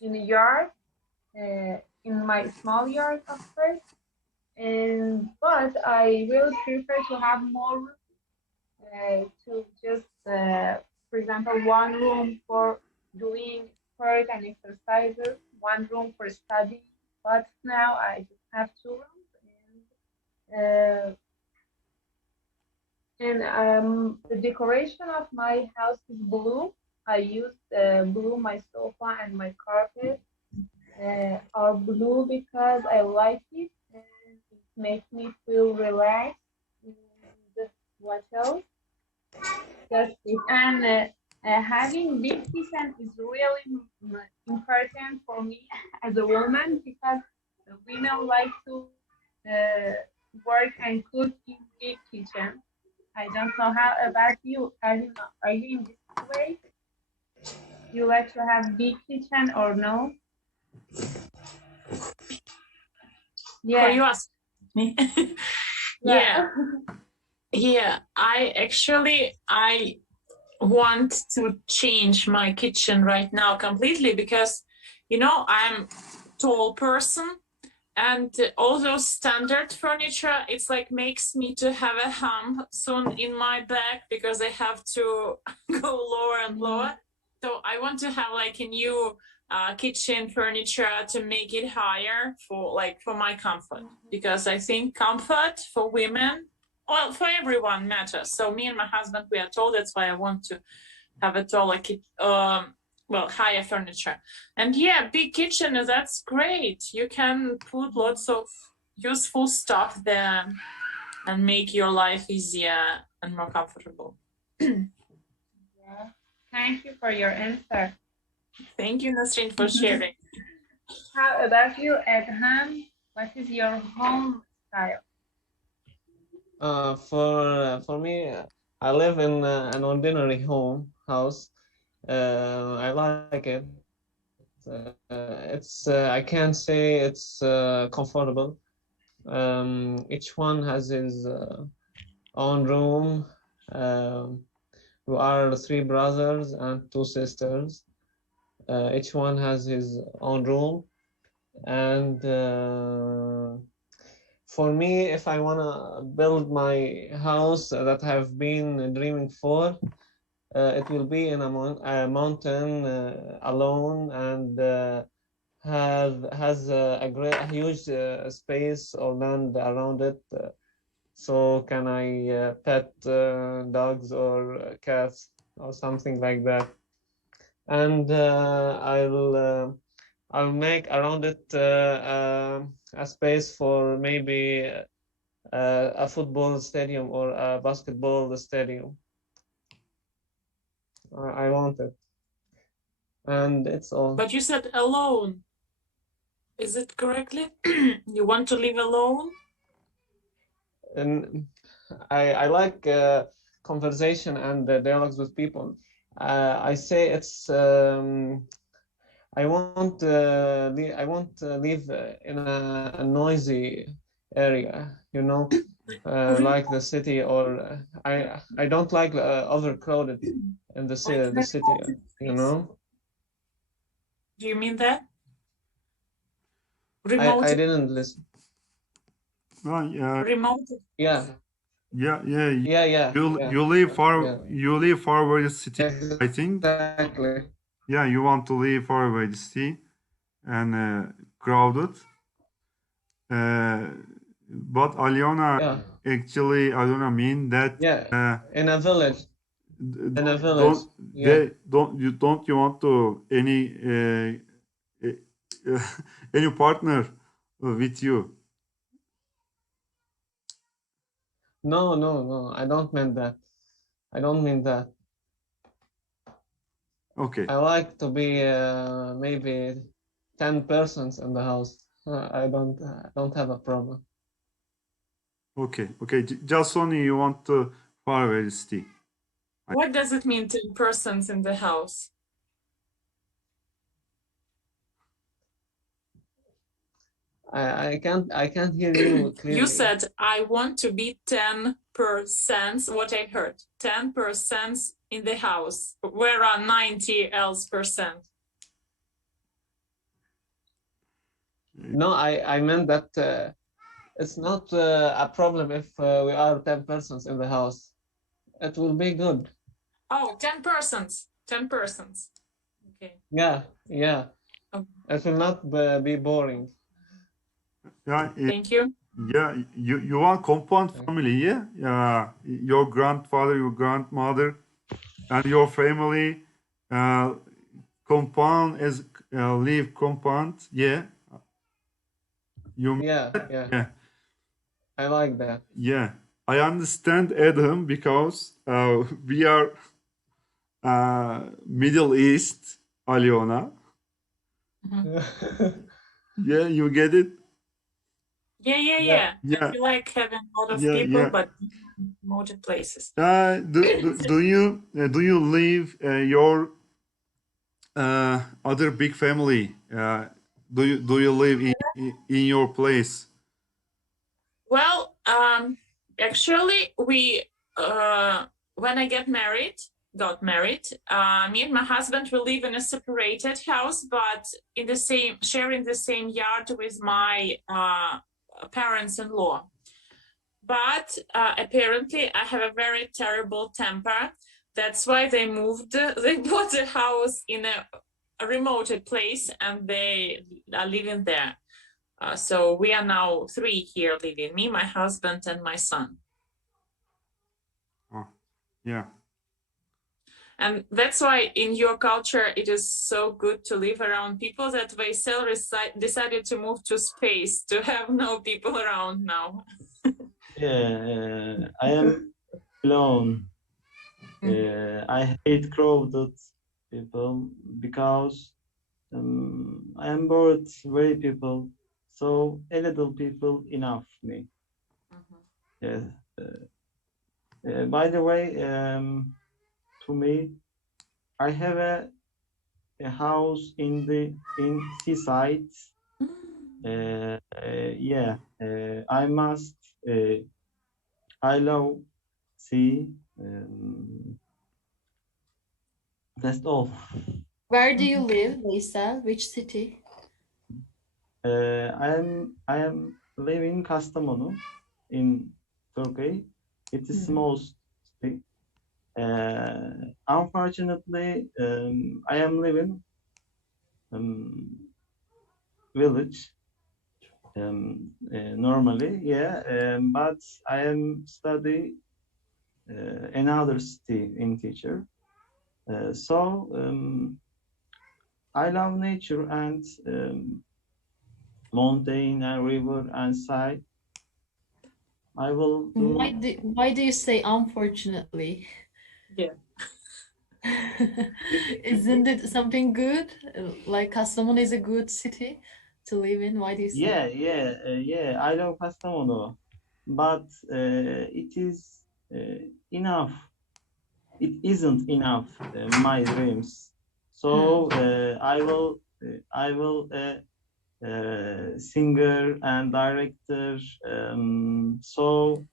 in a yard, in my small yard, of course. But I will prefer to have more room, to just, for example, one room for doing sport and exercises, one room for studying. But now I just have two rooms, and the decoration of my house is blue. I used blue. My sofa and my carpet are blue because I like it, and it makes me feel relaxed. And what else? That's it. And having big kitchen is really important for me as a woman, because women like to uh, work and cook in big kitchen. I don't know how about you. Are you in this way? You like to have big kitchen or no? Or Yeah. you ask me? Yeah. Yeah, yeah. I want to change my kitchen right now completely because, you know, I'm tall person, and all those standard furniture, it's like makes me to have a hump soon in my back because I have to go lower and lower. So I want to have like a new kitchen furniture to make it higher for my comfort, because I think comfort for women, well, for everyone matters. So me and my husband, we are tall. That's why I want to have a taller higher furniture. And yeah, big kitchen, that's great. You can put lots of useful stuff there and make your life easier and more comfortable. Yeah. Thank you for your answer. Thank you, Nasrin, for sharing. How about you, Adham? What is your home style? For me, I live in an ordinary house. I like it. I can't say it's comfortable. Each one has his own room. We are three brothers and two sisters. Each one has his own room, and for me, if I want to build my house that I've been dreaming for, it will be in a mountain alone, and has a huge space or land around it. So can I pet dogs or cats or something like that? And I'll make around it a space for maybe a football stadium or a basketball stadium. I want it, and it's all. But you said alone. Is it correctly? You want to live alone? And I like conversation and dialogues with people. I say it's I want to live in a noisy area, you know, like the city, or I don't like overcrowded in the city, you know. Do you mean that? Remote. I didn't listen. Remote. Yeah. Yeah. Yeah. You live far. Yeah. You live far away the city. I think. Exactly. Yeah, you want to live far away the city and crowded. But Aliona, actually, Aliona mean that. Yeah. In a village. In a village. Don't you want to any any partner with you? No. I don't mean that. I don't mean that. Okay. I like to be maybe 10 persons in the house. I don't have a problem. Okay. Just only you want to far away the city. What does it mean 10 persons in the house? I can't hear you clearly. You said I want to be 10%. What I heard, 10% in the house. Where are 90 else percent? No, I meant that it's not a problem if we are 10 persons in the house. It will be good. Oh, 10 persons. 10 persons. Okay. Yeah, yeah. Okay. It will not be boring. Yeah, Thank you. yeah. You want compound family, yeah? Yeah. Your grandfather, your grandmother, and your family compound as live compound, yeah. You Yeah, yeah. yeah. I like that. Yeah, I understand Adam because we are Middle East, Aliona. Yeah, you get it? Yeah. Yeah. Yeah, I feel like having a lot of yeah, people, yeah. but remote places. Do you leave your other big family? Do you live in your place? Well, actually, we when I got married, me and my husband will live in a separated house, but in the same sharing the same yard with my parents-in-law. But apparently, I have a very terrible temper. That's why they moved. They bought a house in a remote place, and they are living there. So we are now 3 here living, me, my husband, and my son. Oh, yeah. And that's why in your culture, it is so good to live around people that Vaisel decided to move to space to have no people around now. Yeah, I am alone. I hate crowded people because I am bored very people. So a little people enough me. Yes. By the way, to me, I have a house in seaside. Yeah, I must. I love sea. That's all. Where do you live, Lisa? Which city? I am living in Kastamonu in Turkey. It is small city. Unfortunately, I am living village normally, yeah, but I am study another city in teacher. So I love nature and mountain and river and side. I will do. Why do you say unfortunately? Yeah. Isn't it something good? Like Kastamonu is a good city to live in. Why do you say? Yeah. I love Kastamonu, but it is enough. It isn't enough. My dreams. So I will singer and director. So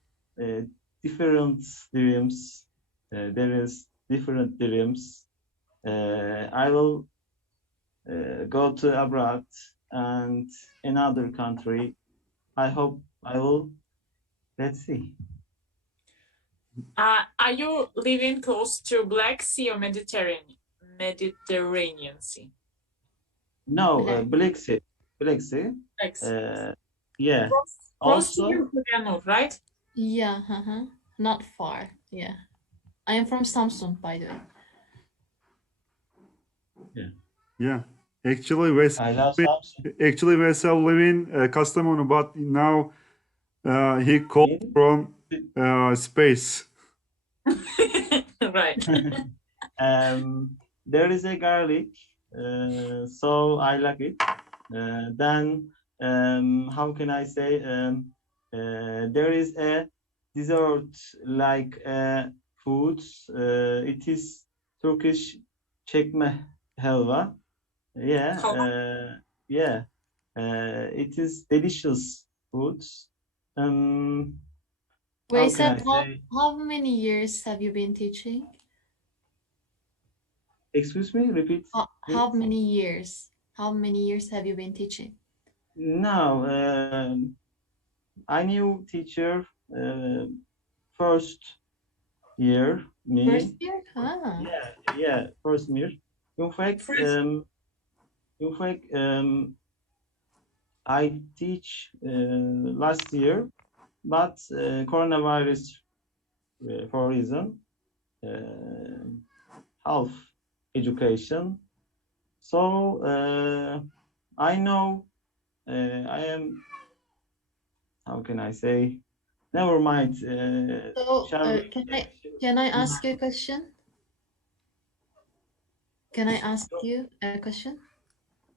different dreams. There is different dreams. I will go to abroad and another country. I hope I will. Let's see. Are you living close to Black Sea or Mediterranean Sea? No, Black. Black Sea. Black Sea. Yeah. Close to Also, you, Hülyanur, right? Yeah, not far. Yeah, I am from Samsun, by the way. Yeah. Actually, I love Sawssen. Vesel live in Kastamonu, but now he called from space. Right. There is a garlic, so I like it. Then, how can I say? There is a dessert like foods. It is Turkish çekme helva. Yeah. It is delicious foods. How Wait, can I say? how many years have you been teaching? Excuse me, repeat. How many years? How many years have you been teaching? No, I knew teacher first year, First me. year? Ah. Yeah, first year. In fact, First- I teach last year, but coronavirus for reason half education. So I know I am. How can I say? Never mind. So, Shall we? can I ask you a question? Can I ask you a question?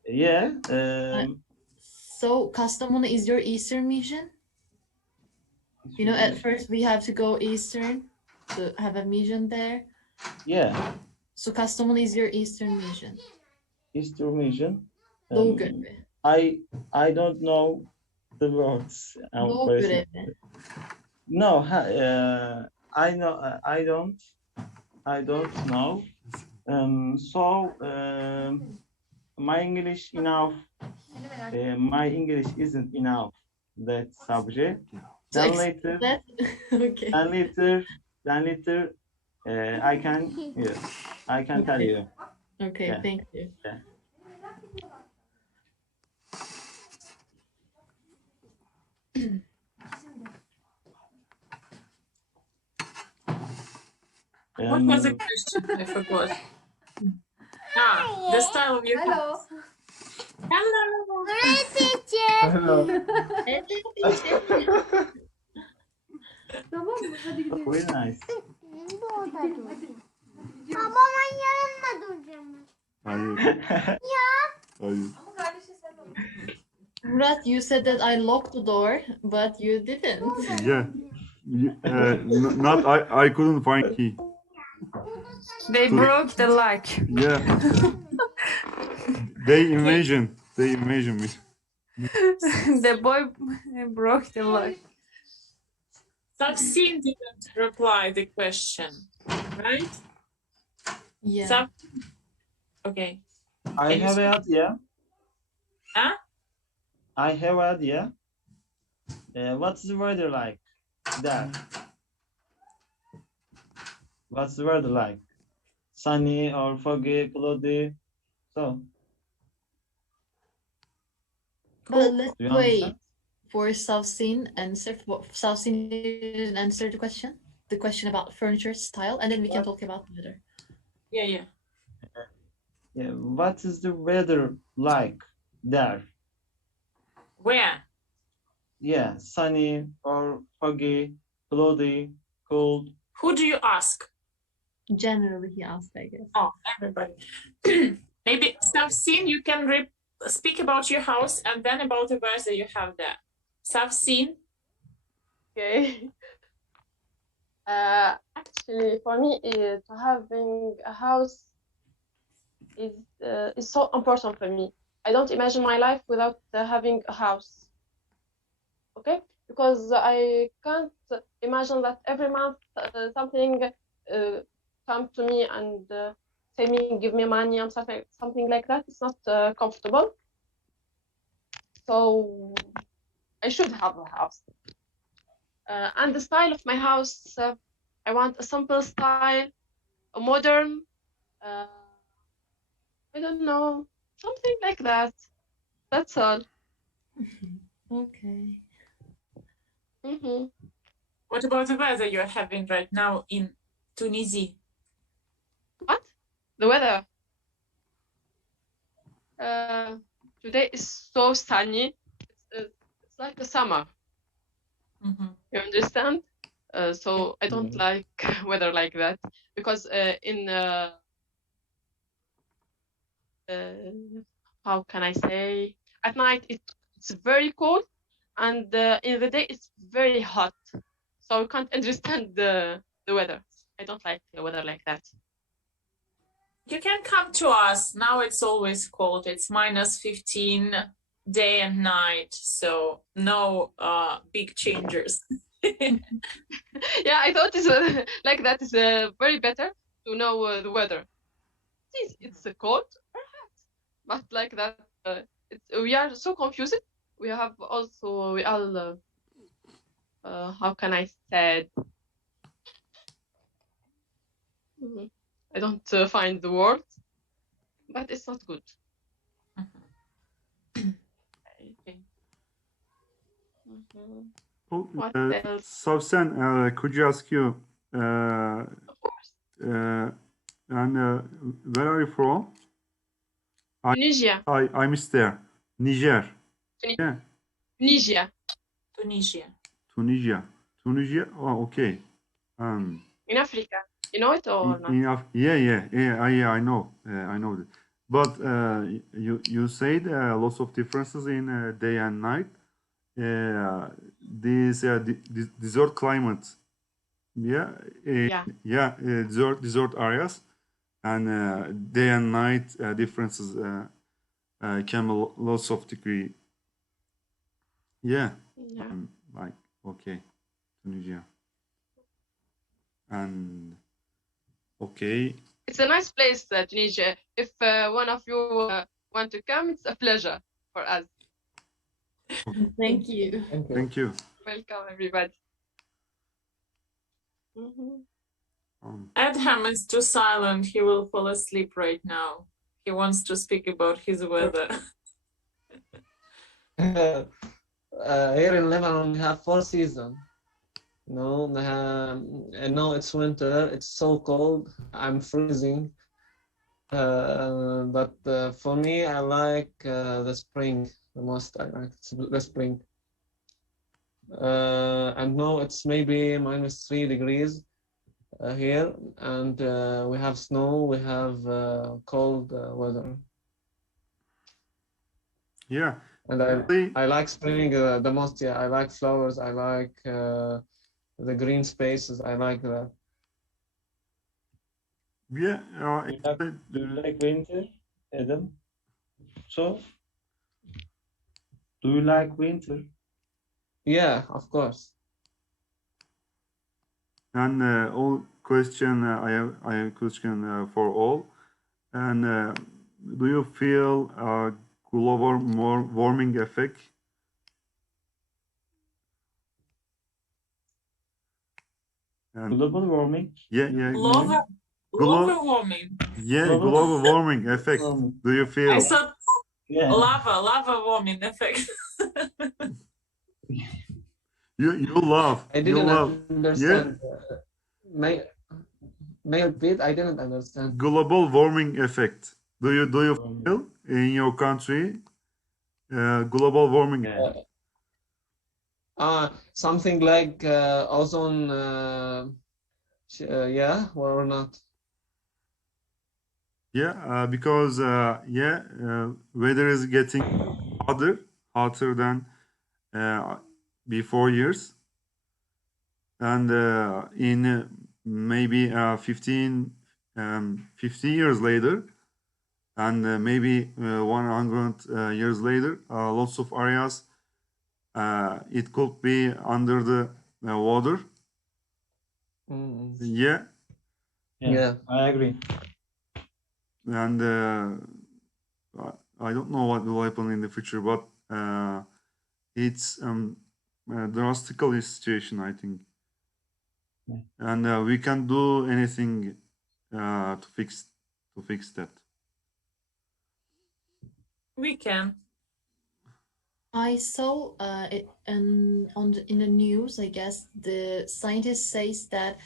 Yeah. So, Kastamonu is your eastern mission? You know, at first we have to go eastern to have a mission there. Yeah, So, Kastamonu is your eastern mission. Eastern mission. Doğu görevi. I don't know the words. Doğu Very görevi. No, I know. I don't know. So my English enough. My English isn't enough. That subject. To Then accept later, that? Okay. then later, I can. Yes, I can tell Okay. you. Okay, Yeah. thank you. What was the question? I forgot. The style of your house. Hello. Hello. Tamam mı? Hadi gidelim. Very nice. Babamın yanında duracağım. Hayır. Hayır. Murat, you said that I locked the door, but you didn't. Yeah. Not I couldn't find key. They So- broke the lock. Yeah. They imagine me. The boy broke the lock. Sawssen didn't reply the question, right? Yeah. Sawssen. Okay. I have an idea. Huh? I have an idea. What's the weather like there? What's the weather like? Sunny or foggy, cloudy? So, Let's do you wait understand? for Sawssen answer. Sawssen didn't answer the question about furniture style, and then we can talk about the weather. Yeah. Yeah, what is the weather like there? Where? Yeah, sunny or foggy, cloudy, cold. Who do you ask? Generally, he asked, I guess. Oh, everybody. Maybe Sawssen, you can speak about your house and then about the weather you have there. Sawssen. Okay. Actually, for me, to having a house is so important for me. I don't imagine my life without having a house. Okay, because I can't imagine that every month something come to me and say me, give me money and something like that. It's not comfortable. So I should have a house. And the style of my house, I want a simple style, a modern, I don't know, something like that. That's all. Okay. Mm-hmm. What about the weather you're having right now in Tunisia? What? The weather? Today is so sunny. It's like the summer. Mm-hmm. You understand? So I don't like weather like that because how can I say? At night it's very cold, and in the day it's very hot. So I can't understand the weather. I don't like the weather like that. You can come to us. Now it's always cold. It's -15 day and night. So no big changes. Yeah, I thought it's like that is very better to know the weather. It's cold or hot, but like that we are so confused we have also we all how can I say it? I don't find the word, but it's not good. Okay. Oh, What else? Sawssen, could you ask you, Of course, and where are you from? Tunisia. I missed there. Niger. Tuni- Yeah, Tunisia. Tunisia. Tunisia. Tunisia. Oh, okay. In Africa. You know it or not? Yeah, I know. I know that. But you said lots of differences in day and night. These desert climate. Yeah, Yeah. desert areas and day and night differences can be lots of degree. Yeah, Yeah. like okay, Tunisia and okay. It's a nice place, Tunisia. If one of you want to come, it's a pleasure for us. Thank you. Thank you. Thank you. Welcome, everybody. Adham is too silent. He will fall asleep right now. He wants to speak about his weather. Here in Lebanon, we have 4 seasons. No, and now it's winter. It's so cold. I'm freezing. But for me, I like the spring the most. I like the spring. And now it's maybe -3 degrees here, and we have snow. We have cold weather. Yeah. And I like spring the most. Yeah, I like flowers. I like the green spaces. I like that. Yeah. Do you like winter, Adam? So, do you like winter? Yeah, of course. And all question I have a question for all. And do you feel global warming effect? And Global warming? yeah. Global warming. Yeah, Global- global warming effect. Do you feel? I thought Yeah. lava warming effect. You love. I You didn't love. understand. May I repeat? I didn't understand. Global warming effect. Do you feel in your country global warming? Something like ozone. Yeah, or not? Yeah, because weather is getting hotter than before years, and in maybe 50 years later, and maybe 100 years later, lots of areas it could be under the water. Yeah. Yeah. I agree. And I don't know what will happen in the future, but it's a drastic situation, I think. Yeah. And we can do anything to fix that. We can. I saw it in the news. I guess the scientist says that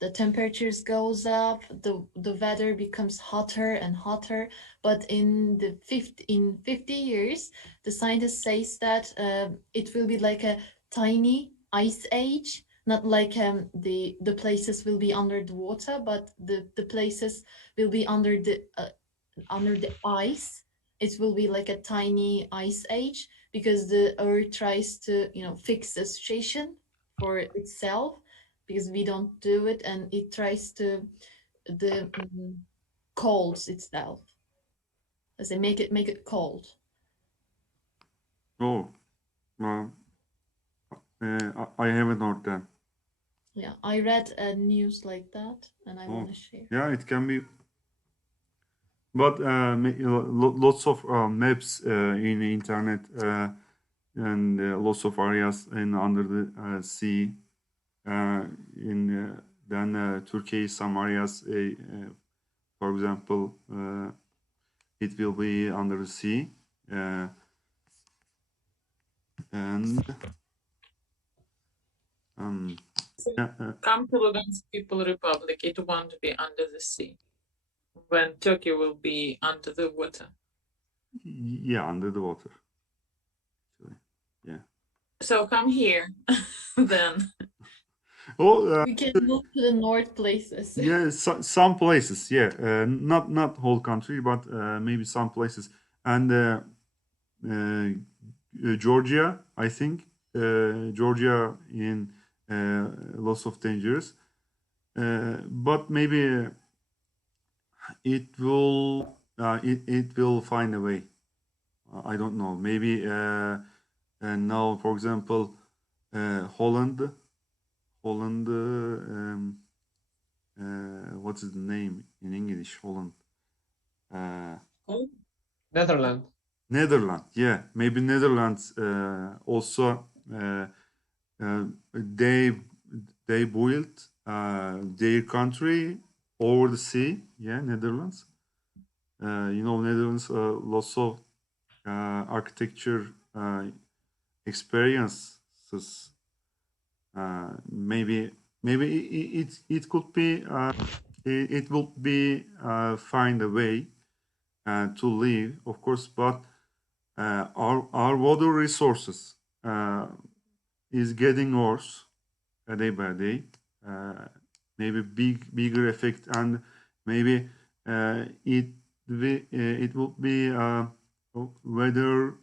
the temperatures goes up, the weather becomes hotter and hotter. But in 50 years, the scientist says that it will be like a tiny ice age. Not like the places will be under the water, but the places will be under the ice. It will be like a tiny ice age because the earth tries to fix the situation for itself, because we don't do it, and it tries to the colds itself, as they make it cold. Oh, I haven't heard that. Yeah, I read a news like that, and I want to share. Yeah, it can be. But lots of maps in the internet and lots of areas in under the sea. Then Turkey, some areas, for example, it will be under the sea, and Come to Lugansk People Republic. It won't be under the sea when Turkey will be under the water. yeah, under the water. Actually. Yeah. So come here then. Oh, We can move to the north places. yeah, some places, yeah, not whole country, but maybe some places, and Georgia, I think, Georgia in lots of dangers, but maybe it will find a way. I don't know. Maybe and now, for example, Holland. What's the name in English? Holland. Netherlands. Netherlands. Yeah, maybe Netherlands also. They built their country over the sea. Yeah, Netherlands. Netherlands lots of architecture experiences. Maybe it could be it will be find a way to live, of course, but our water resources is getting worse day by day. Maybe bigger effect, and maybe it will be weather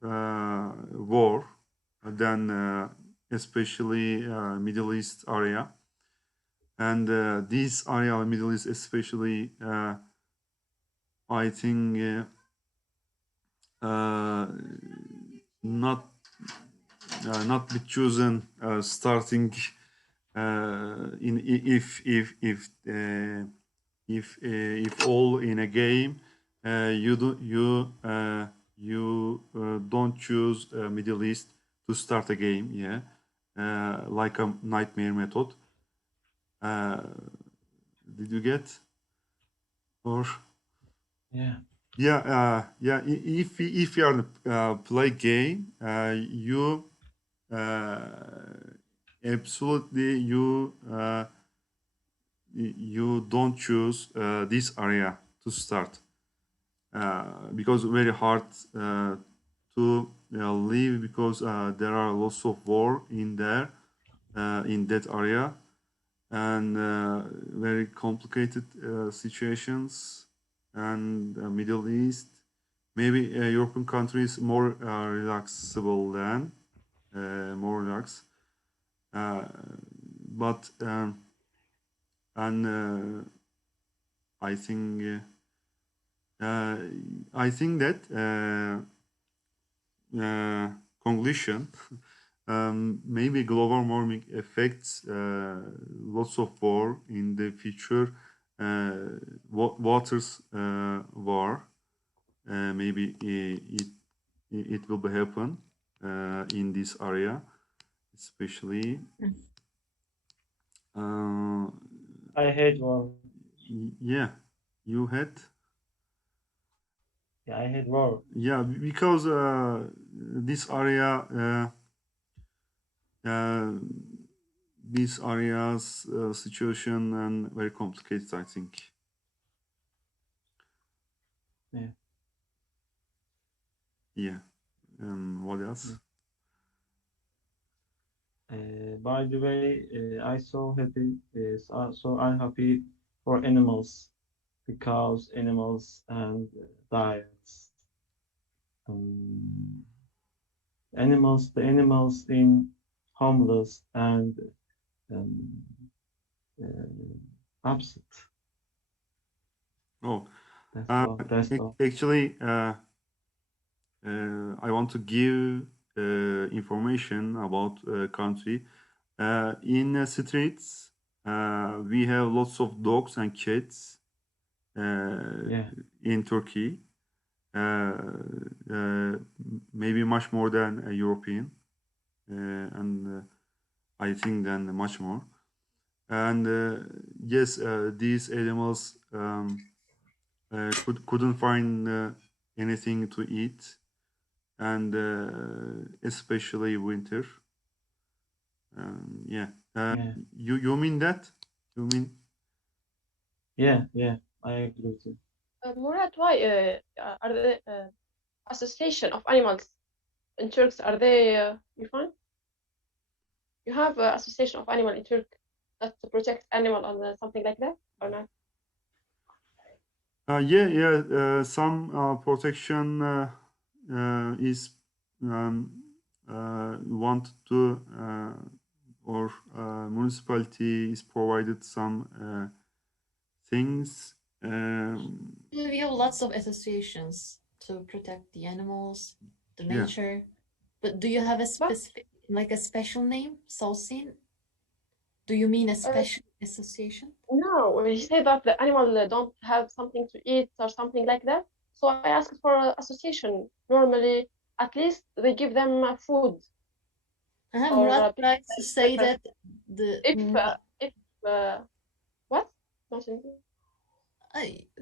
war than especially Middle East area, and this area, Middle East especially, I think not be chosen starting in if all in a game you don't choose Middle East to start a game, yeah, like a nightmare method. Did you get? Or Yeah. yeah. If you are play game, you absolutely you don't choose this area to start because very hard to live, because there are lots of war in there in that area, and very complicated situations, and Middle East, maybe European countries more relaxable than more relaxed, but and I think that conclusion. Maybe global warming affects lots of war in the future. Waters war. Maybe it will be happen in this area, especially. I hate war. Yeah, you had. Yeah, I hate war. Yeah, because this area. This area's situation and very complicated, I think. Yeah. Yeah. What else? By the way, I so happy. So I'm happy for animals, because animals and diets. The animals in homeless and upset. Oh, That's all. actually, I want to give information about country. In streets, we have lots of dogs and cats. in Turkey, maybe much more than a European, and I think then much more. And yes, these animals couldn't find anything to eat, and especially winter. Yeah. You mean that? You mean? Yeah, I agree with you. Murad, why are the association of animals in Turks, are they, you find? You have association of animal in Turk that protects animal or something like that, or not? Some protection is want to or municipality is provided some things. We have lots of associations to protect the animals, the nature. But do you have a specific, like a special name, Sawssen? Do you mean a special association? No, he said that the animal don't have something to eat or something like that. So I asked for an association. Normally, at least they give them food. Murat tries to say that if what?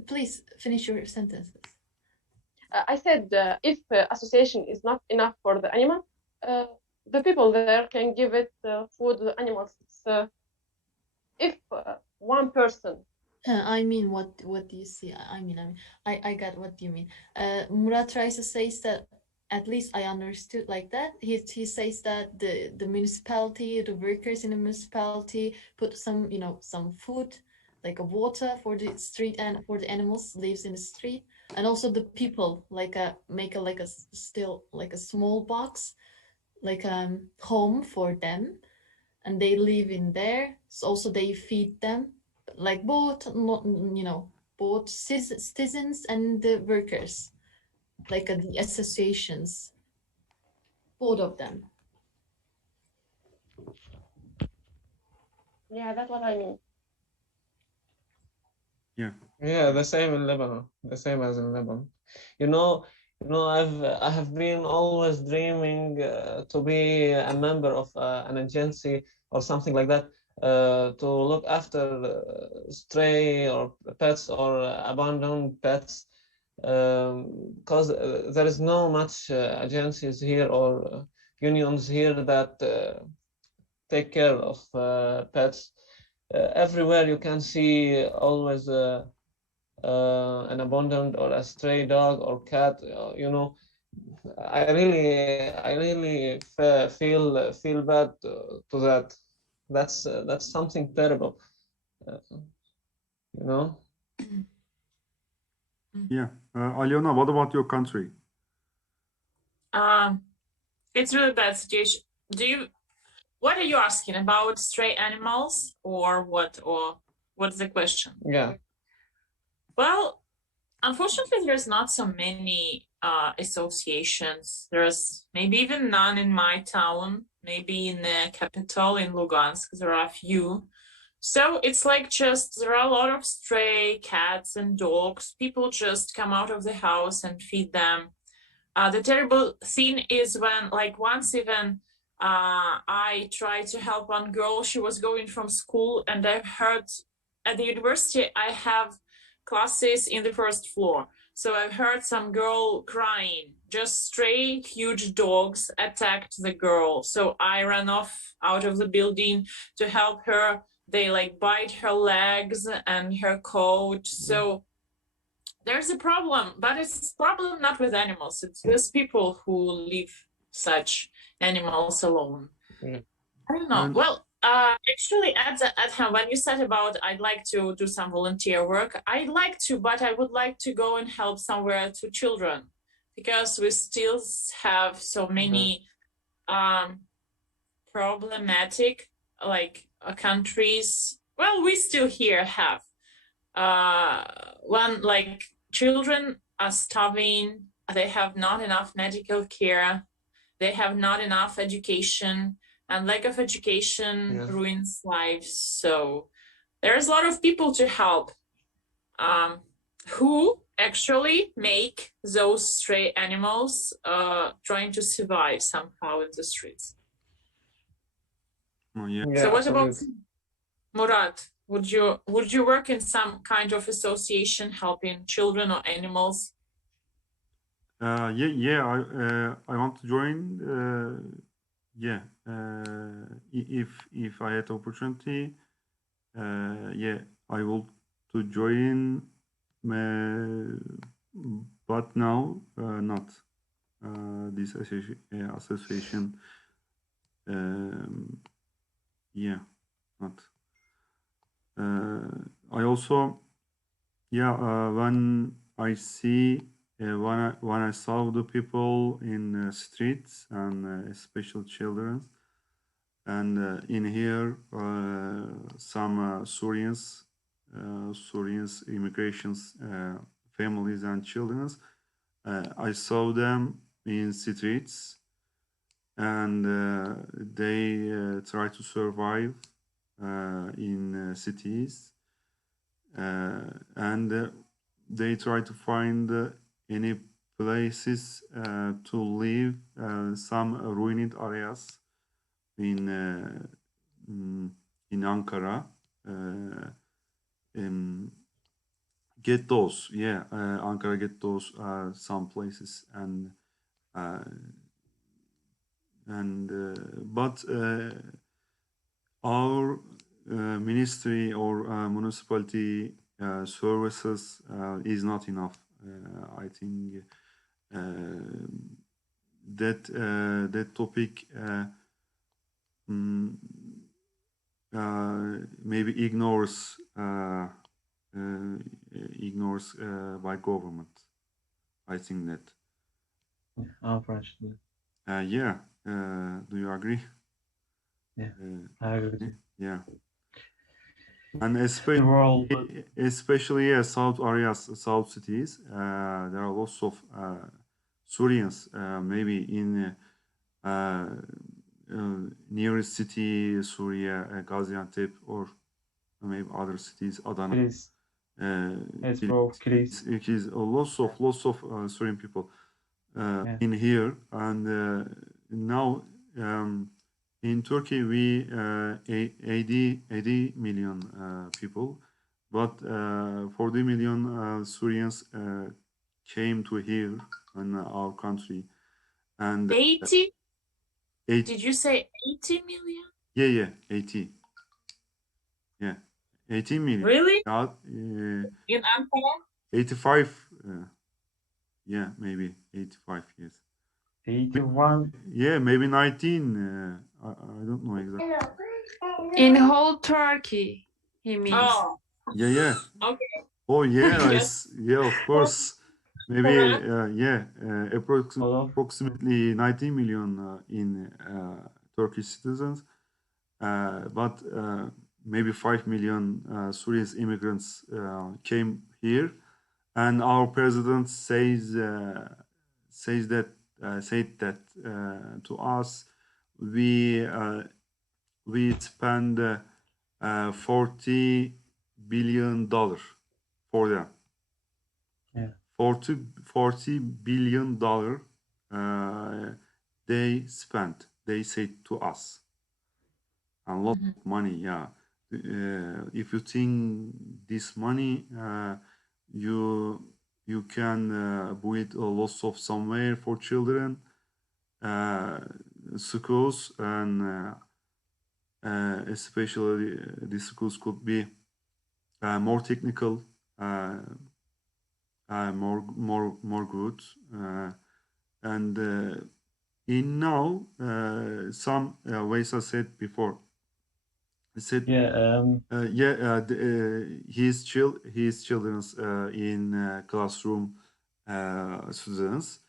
Please finish your sentences. I said if association is not enough for the animal, the people there can give it food to the animals. If one person. I mean, what do you see? I got what you mean. Murat tries to say that, at least I understood like that. He says that the municipality, the workers in the municipality put some, some food, like a water for the street and for the animals lives in the street, and also the people make a small box, like a home for them, and they live in there. So also they feed them, like both citizens and the workers, like the associations, both of them. Yeah, that's what I mean. Yeah, the same in Lebanon, the same as in Lebanon. I have been always dreaming to be a member of an agency or something like that, to look after stray or pets or abandoned pets, because there is no much agencies here or unions here that take care of pets. Everywhere you can see always an abandoned or a stray dog or cat. I really feel bad to that. That's something terrible. Yeah, Aliona, what about your country? It's really bad situation. What are you asking about? Stray animals or what? Or what's the question? Yeah. Well, unfortunately, there's not so many associations. There's maybe even none in my town. Maybe in the capital, in Lugansk, there are a few. So it's like just there are a lot of stray cats and dogs. People just come out of the house and feed them. The terrible thing is when, like, once even I tried to help one girl. She was going from school, and I've heard at the university I have classes in the first floor. So I've heard some girl crying. Just stray huge dogs attacked the girl. So I ran off out of the building to help her. They like bite her legs and her coat. So there's a problem, but it's a problem not with animals. It's with people who leave such animals alone. I don't know. Well, actually, Adham, when you said about I'd like to do some volunteer work, I'd like to, but I would like to go and help somewhere to children, because we still have so many problematic countries. Well, we still here have children are starving. They have not enough medical care. They have not enough education, and lack of education ruins lives. So there's a lot of people to help. who actually make those stray animals trying to survive somehow in the streets. Oh, yeah. Yeah, So what about absolutely. Murad? Would you work in some kind of association helping children or animals? I want to join. If I had opportunity, I will to join. But now, not this association. Not. I also, when I see when I saw the people in streets and especially children, and in here some Syrians immigrations families and children, I saw them in streets, and they try to survive in cities, and they try to find any places to live, some ruined areas in Ankara, ghettos. Ankara ghettos are some places, but our ministry or municipality services is not enough. I think that topic maybe ignores by government. I think that. Unfortunately. Do you agree? Yeah, I agree with you. Yeah. And world, especially south areas, south cities, there are lots of Syrians, maybe in nearest city, Syria, Gaziantep, or maybe other cities, Adana. Kilis. Kilis. It is lots of Syrian people in here, and now in Turkey we 80 million people, but 40 million Syrians came to here in our country, and 80? Did you say 80 million? Yeah, 80. Yeah, 80 million. Really? In Ankara? 85. Yeah, maybe 85 years. 81. Yeah, maybe 19. I don't know exactly. In whole Turkey, he means. Oh. Yeah. Okay. Oh yeah, of course. Maybe approximately 19 million in Turkish citizens, but maybe 5 million Syrian immigrants came here, and our president said that to us, we spend $40 billion for them. Yeah. $40 billion they spent. They said to us, a lot of money. Yeah. If you think this money, you can build lots of somewhere for children, schools, and especially these schools could be more technical, more good, and in now some ways I said before. He said, his children's in classroom students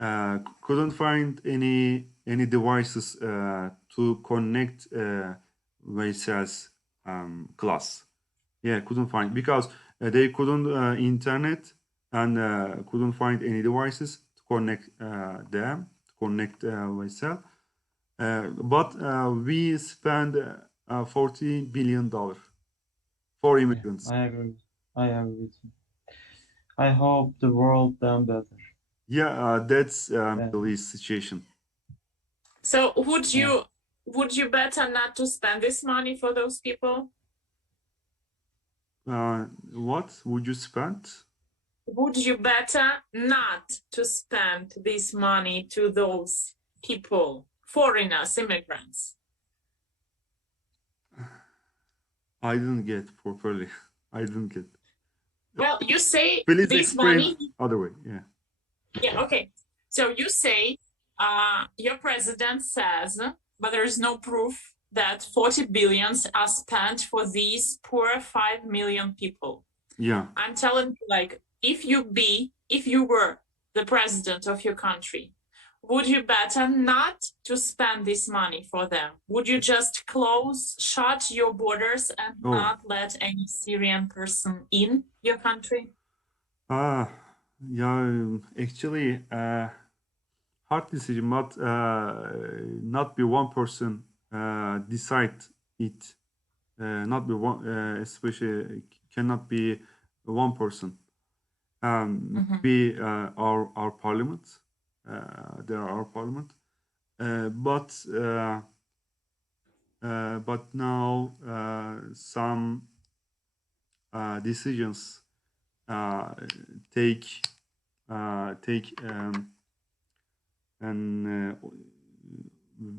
couldn't find any devices to connect Veysel's class. Yeah, couldn't find, because they couldn't internet, and couldn't find any devices to connect them, to connect Veysel. But we spend $40 billion for immigrants. I agree with you. I hope the world done better. Yeah, that's Middle East situation. So would you better not to spend this money for those people? What would you spend? Would you better not to spend this money to those people, foreigners, immigrants? I didn't get properly. I didn't get. Well, you say Please this explain money. other way. Yeah. Yeah, okay. So you say your president says, but there is no proof that 40 billions are spent for these poor 5 million people. Yeah. I'm telling you, like, if you were the president of your country, would you better not to spend this money for them? Would you just shut your borders and not let any Syrian person in your country? Yeah, actually, hard decision, but not be one person decide it. Not be one, especially cannot be one person. Be our parliament. There are our parliament, but now some decisions take and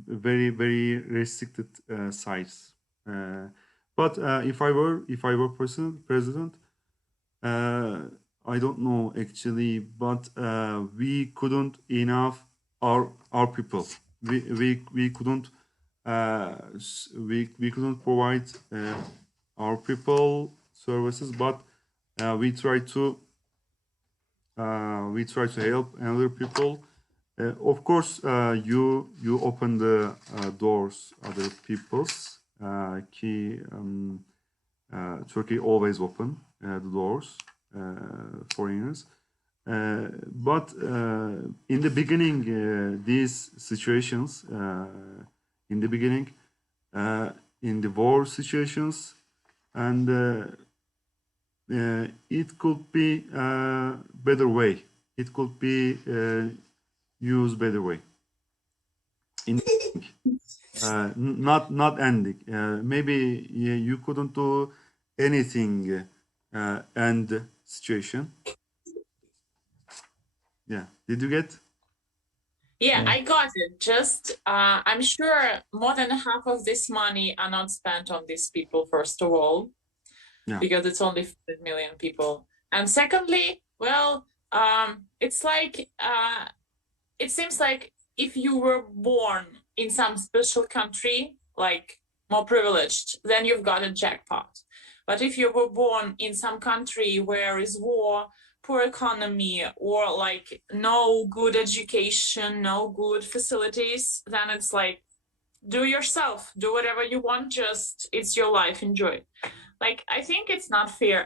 very restricted size. But if I were president, I don't know actually, but we couldn't enough our people. We couldn't we couldn't provide our people services, but we try to help other people. Of course, you open the doors other people's. Turkey always open the doors foreigners. But in the beginning, these situations, in the beginning, in the war situations, and it could be a better way. It could be used better way. In not ending. Maybe you couldn't do anything end situation. Yeah. Did you get? Yeah, I got it. Just I'm sure more than half of this money are not spent on these people, first of all, because it's only 5 million people. And secondly, well, it's like it seems like if you were born in some special country, like more privileged, then you've got a jackpot. But if you were born in some country where is war, poor economy, or like no good education, no good facilities, then it's like, do yourself, do whatever you want, just it's your life, enjoy. Like, I think it's not fair